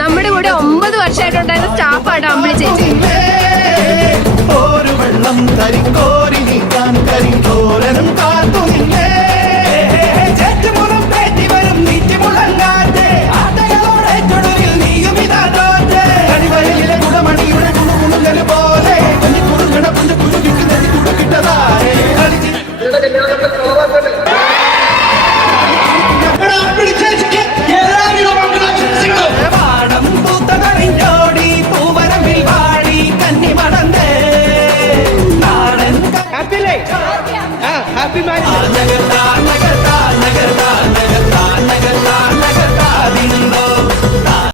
നമ്മുടെ കൂടെ 9 വർഷമായിട്ടുണ്ടായിരുന്ന സ്റ്റാഫാണ് അമ്പിളി ചേച്ചി. ഒരു വെള്ളം തരിക്കോ